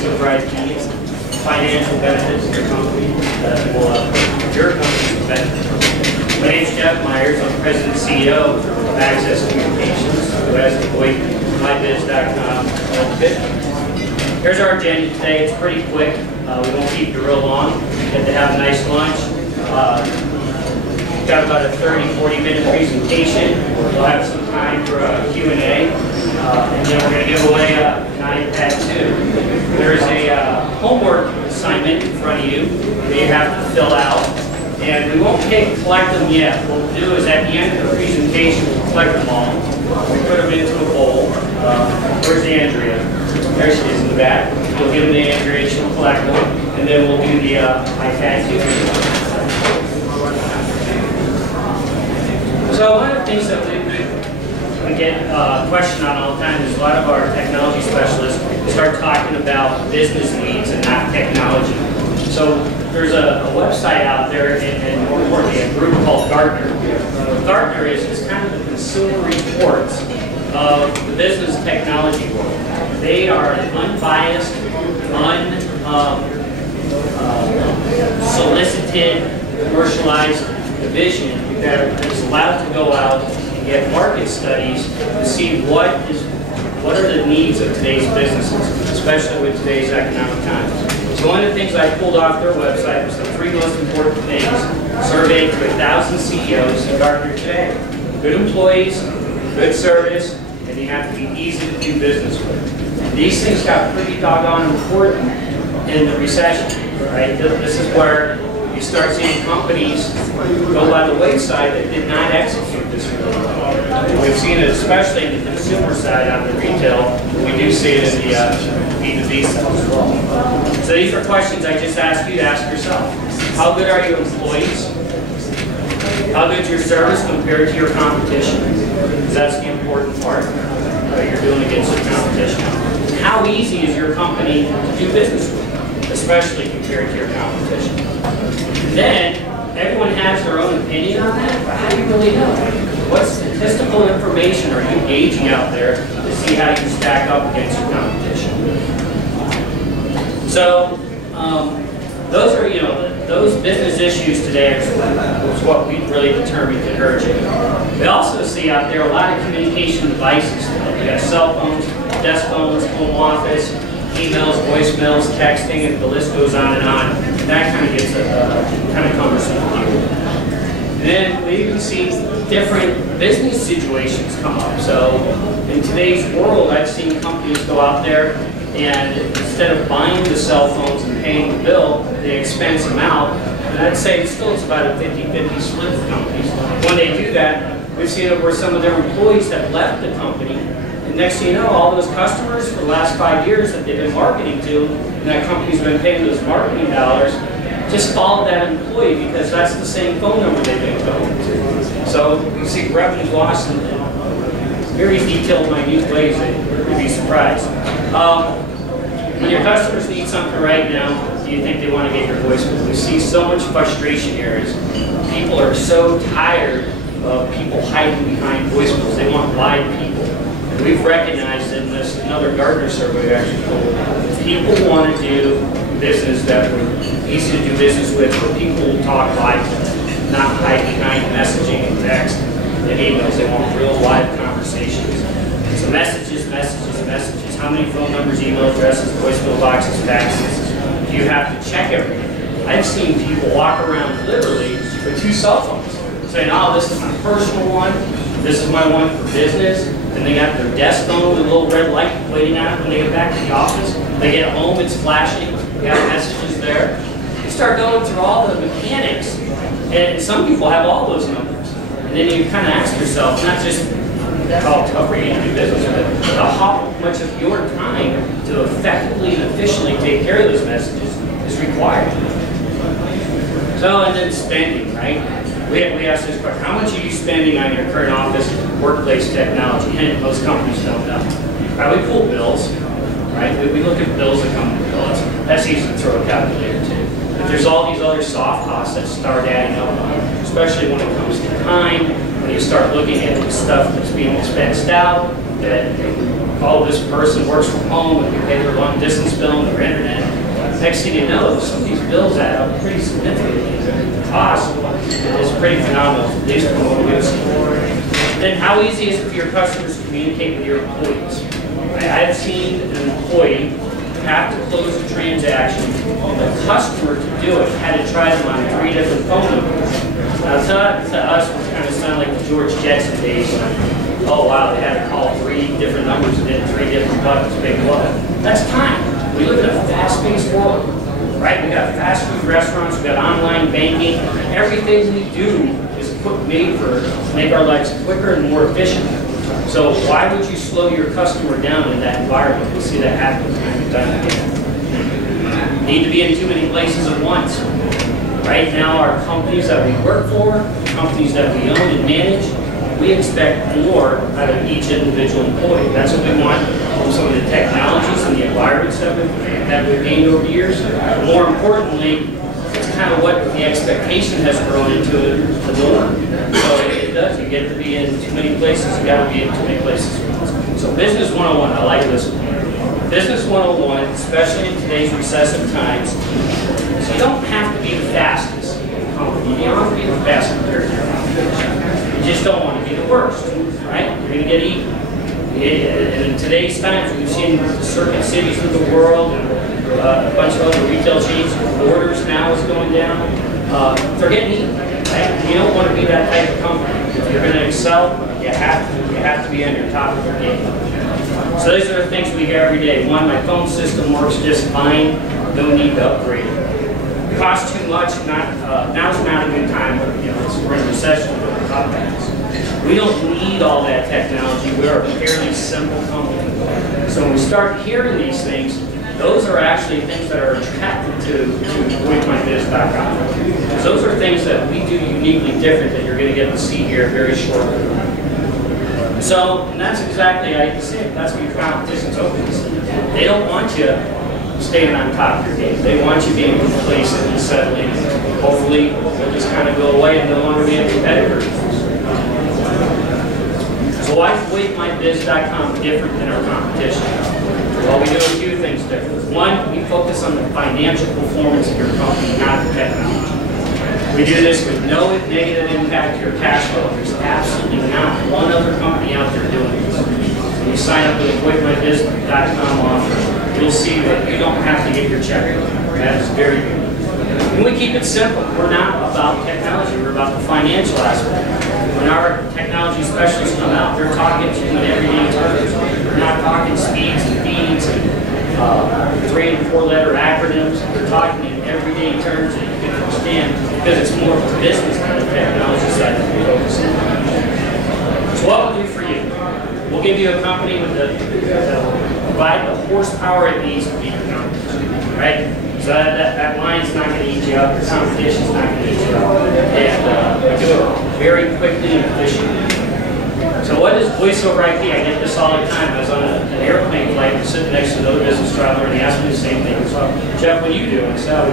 companies can provide key financial benefits to your company that will your company benefit from. My name is Jeff Myers. I'm President and CEO of Access Communications, who has employed mybiz.com. Here's our agenda today. It's pretty quick. We won't keep you real long. Get to have a nice lunch. Got about a 30-40 minute presentation. We'll have some time for a Q&A. And then we're going to give away an iPad too. There's a homework assignment in front of you that you have to fill out. And we won't collect them yet. What we'll do is at the end of the presentation, we'll collect them all. We put them into a bowl. Where's Andrea? There she is in the back. We'll give them to Andrea, she'll collect them. And then we'll do the iPad too. So one of the things that we get questioned on all the time is a lot of our technology specialists start talking about business needs and not technology. So there's a website out there, and more importantly, a group called Gartner. Gartner is kind of the consumer reports of the business technology world. They are an unbiased, unsolicited, commercialized division that is allowed to go out and get market studies to see what are the needs of today's businesses, especially with today's economic times. So one of the things I pulled off their website was the 3 most important things surveyed to 1,000 CEOs in Gartner today. Good employees, good service, and you have to be easy to do business with. And these things got pretty doggone important in the recession, right? This is where you start seeing companies go by the wayside that did not execute this really well. We've seen it especially in the consumer side on the retail. We do see it in the B2B side as well. So these are questions I just asked you to ask yourself. How good are your employees? How good is your service compared to your competition? Because that's the important part that you're doing against your competition. How easy is your company to do business with, especially compared to your competition? And then, everyone has their own opinion on that, but how do you really know? What statistical information are you gauging out there to see how you stack up against your competition? So, those are, those business issues today is what we really determined to urge you. We also see out there a lot of communication devices. We got cell phones, desk phones, home office, emails, voicemails, texting, and the list goes on and on. And that kind of gets kind of cumbersome to deal with. And then we even see different business situations come up. So in today's world, I've seen companies go out there and instead of buying the cell phones and paying the bill, they expense them out. And I'd say it's about a 50-50 split for companies. When they do that, we've seen it where some of their employees have left the company. And next thing you know, all those customers for the last 5 years that they've been marketing to, and that company's been paying those marketing dollars, just follow that employee because that's the same phone number they've been going to. So you see revenue loss in very detailed, minute ways that you'd be surprised. When your customers need something right now, do you think they want to get your voicemail? We see so much frustration here as people are so tired of people hiding behind voicemails. They want live people. And we've recognized in this, another Gartner survey we actually pulled, people want to do business that are easy to do business with, where people will talk live to them, not hide behind messaging and text and emails. They want real live conversations. So messages, messages, messages. How many phone numbers, email addresses, voicemail boxes, faxes do you have to check every day? I've seen people walk around literally with 2 cell phones, saying, oh, this is my personal one, this is my one for business, and they got their desk phone with a little red light waiting on it when they get back to the office. They get home, it's flashing, we have messages there. You start going through all the mechanics, and some people have all those numbers. And then you kind of ask yourself, not just how tough are you to do business with, but how much of your time to effectively and efficiently take care of those messages is required. So, and then spending, right? We asked this question, how much are you spending on your current office workplace technology? And most companies don't know. Right, we pull bills, right? We look at bills that come with bills. That's easy to throw a calculator to. But there's all these other soft costs that start adding up, especially when it comes to time, when you start looking at the stuff that's being expensed out, that oh, this person works from home and we pay their long distance bill and their internet. Next thing you know, some of these bills add up pretty significantly. The cost is pretty phenomenal, at least from what we've seen. Then how easy is it for your customers to communicate with your employees? I have seen an employee have to close a transaction. The customer to do it had to try them on 3 different phone numbers. Now to us, it kind of sounded like the George Jetson days when, oh wow, they had to call 3 different numbers and hit 3 different buttons. Big what? That's time. We live in a fast-paced world, right? We got fast food restaurants, we got online banking. Everything we do is made for to make our lives quicker and more efficient. So why would you slow your customer down in that environment? We see that happen time and time again. Need to be in too many places at once. Right now, our companies that we work for, companies that we own and manage, we expect more out of each individual employee. That's what we want from some of the technologies and the environments that we've gained over the years. But more importantly, it's kind of what the expectation has grown into the norm. So it does. You get to be in too many places. You got to be in too many places. So Business 101, I like this one. Business 101, especially in today's recessive times, so you don't have to be the fastest company. You don't have to be the best compared to your competition. You just don't want to be the worst, right? You're going to get eaten. And in today's times, we've seen certain cities of the world and a bunch of other retail chains, Borders now is going down. They're getting eaten, right? You don't want to be that type of company. If you're going to excel, you have to be on your top of your game. So these are the things we hear every day. One, my phone system works just fine. No need to upgrade it. It costs too much. Now's not a good time. We're in a recession. We don't need all that technology. We're a fairly simple company. So when we start hearing these things, those are actually things that are attracted to VoiceMyBiz.com. Those are things that we do uniquely different that you're going to get to see here very shortly. So, and that's exactly how you see it. That's what your competition's open to. They don't want you staying on top of your game. They want you being complacent and settling. Hopefully, they'll just kind of go away and no longer be a competitor. So why is VoiceMyBiz.com different than our competition? Well, we do a few things different. One, we focus on the financial performance of your company, not the technology. We do this with no negative impact to your cash flow. There's absolutely not one other company out there doing this. When you sign up with a VoiceMyBiz.com offer, you'll see that you don't have to get your check. That is very good. And we keep it simple. We're not about technology. We're about the financial aspect. When our technology specialists come out, they're talking to you in everyday terms. They're not talking speeds and feeds and 3- and 4-letter acronyms. They're talking in everyday terms that you can understand because it's more of a business than a technology side that we focus on. So what we'll do for you, we'll give you a company with provide the horsepower it needs to be your company, right? So that line's not going to eat you up, the competition's not going to eat you up. And we do it very quickly and efficiently. So what is voice over IP? I get this all the time. I was on an airplane flight and sitting next to another business traveler and he asked me the same thing. So, Jeff, what do you do? I said,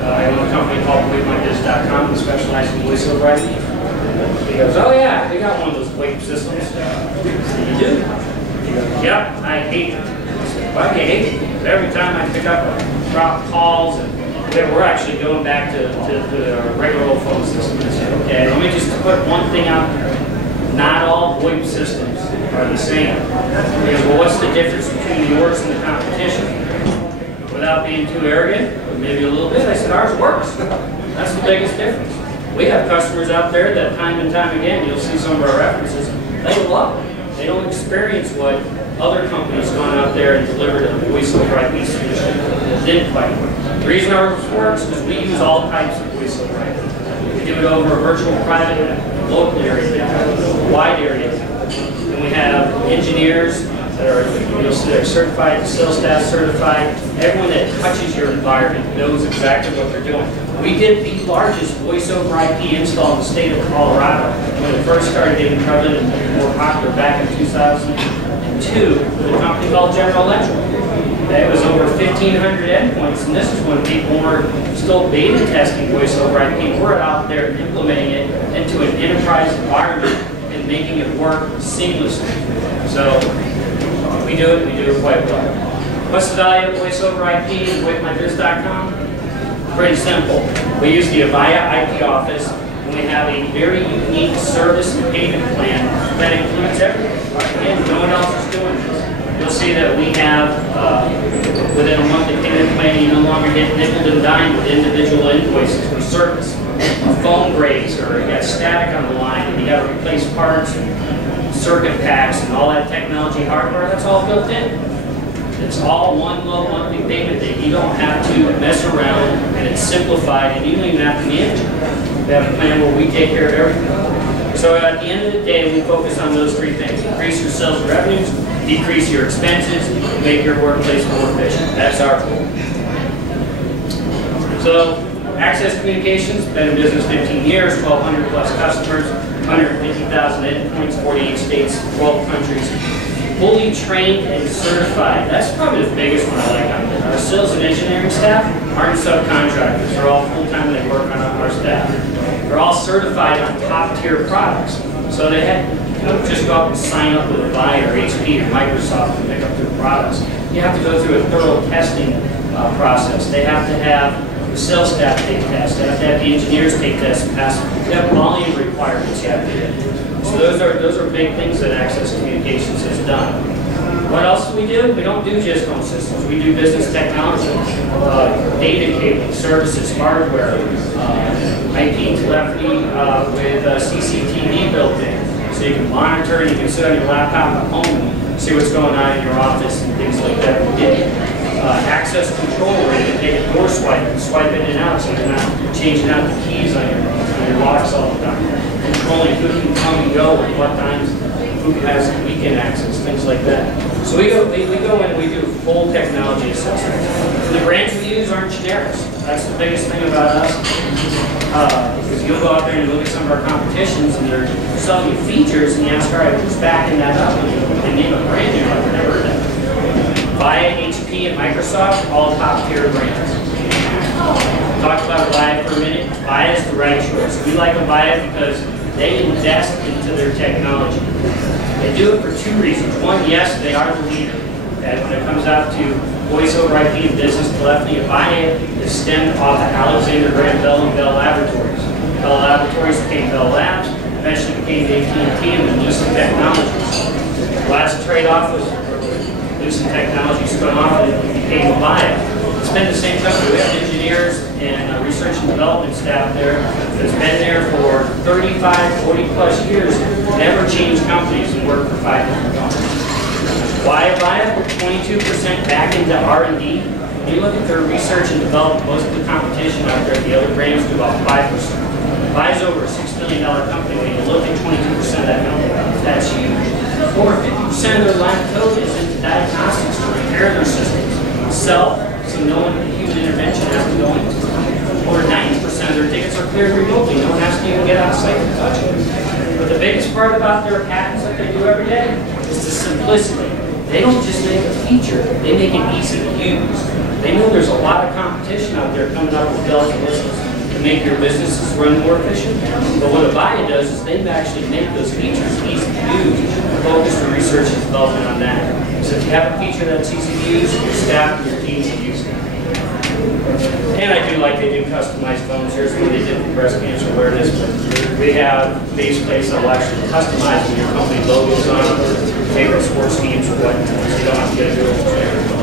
I own a company called VoiceMyBiz.com. We specialize in voice over IP. He goes, oh yeah, they got one of those VoIP systems. You do? He goes, yep, I hate it. I said, why do you hate it? Every time I pick up, I drop calls, and we're actually going back to the regular old phone system. I said, okay, let me just put one thing out there. Not all VoIP systems are the same. Because, well, what's the difference between yours and the competition? Without being too arrogant, but maybe a little bit, I said ours works. That's the biggest difference. We have customers out there that time and time again, you'll see some of our references, they love it. They don't experience what other companies gone out there and delivered a voice over IP solution that didn't quite work. The reason ours works is we use all types of voice over IP. We do it over a virtual private, local area, wide area. And we have engineers that are certified, sales staff certified. Everyone that touches your environment knows exactly what they're doing. We did the largest voice over IP install in the state of Colorado when it first started getting prevalent and more popular back in 2002 with a company called General Electric. It was over 1,500 endpoints, and this is when people were still beta testing voice over IP. We're out there implementing it into an enterprise environment and making it work seamlessly. So we do it quite well. What's the value of voice over IP and VoIPMyBiz.com? Pretty simple. We use the Avaya IP office, and we have a very unique service and payment plan that includes everything. Again, no one else is doing this. You'll see that we have, within a monthly payment plan, you no longer get nickel and dime with individual invoices for service. A phone breaks or you got static on the line and you got to replace parts and circuit packs and all that technology hardware, that's all built in. It's all one low monthly payment that you don't have to mess around, and it's simplified, and you don't even have to manage it. We have a plan where we take care of everything. So at the end of the day, we focus on those three things: increase your sales and revenues, decrease your expenses, and make your workplace more efficient. That's our goal. So, Access Communications, been in business 15 years, 1,200 plus customers, 150,000 endpoints, 48 states, 12 countries. Fully trained and certified. That's probably the biggest one I like on there. Our sales and engineering staff aren't subcontractors. They're all full-time, they work on our staff. They're all certified on top-tier products. So they don't just go out and sign up with Avaya or HP or Microsoft and pick up their products. You have to go through a thorough testing process. They have to have the sales staff take tests. They have to have the engineers take tests and pass. They have volume requirements you have to hit. So those are big things that Access Communications has done. What else do? We don't do just home systems. We do business technology, data cabling, services, hardware, IP telephony with CCTV built in. So you can monitor, you can sit on your laptop at home and see what's going on in your office and things like that. We did access control where you can take a door swipe and swipe it in and out so you're not changing out the keys on your locks all the time. Controlling who can come and go at what times, who has weekend access, things like that. So we go in and we do full technology assessment. The brands we use aren't generics. That's the biggest thing about us. Because you'll go out there and look at some of our competitions and they're selling you features and you ask, all right, who's backing that up? And they name a brand you're like, I've never heard of that. Avaya, HP, and Microsoft, all top tier brands. Talk about Avaya for a minute. Avaya is the right choice. We like Avaya because they invest into their technology. They do it for two reasons. One, yes, they are the leader. And when it comes out to voice over IP and business telephony, Avaya is stemmed off of Alexander Graham Bell and Bell Laboratories. Bell Laboratories became Bell Labs, eventually became AT&T and then Lucent Technologies. The last trade-off was Lucent Technologies spun off and it became Avaya. It's been the same company. We have engineers and research and development staff there that's been there for 35, 40 plus years, never changed companies and worked for 5 different companies. Why Avaya? 22% back into R&D. When you look at their research and development, most of the competition out there, the other brands do about 5%. Avaya's over a $6 billion company. When you look at 22% of that company, that's huge. Over 50% of their line of code is into diagnostics to repair their systems. So no one, human intervention has to go into it. Over 90% of their tickets are cleared remotely. No one has to even get out of site and touch it. But the biggest part about their patents that they do every day is the simplicity. They don't just make a feature, they make it easy to use. They know there's a lot of competition out there coming up with bells and whistles to make your businesses run more efficient. But what Avaya does is they actually make those features easy to use, focus the research and development on that. So if you have a feature that's easy to use, your staff and your teams will use it. And I do like they do customized phones. Here's what they did for breast cancer awareness. But we have faceplates that will actually customize with your company logos on them, or favorite sports teams or whatnot. So you don't have to get a Google.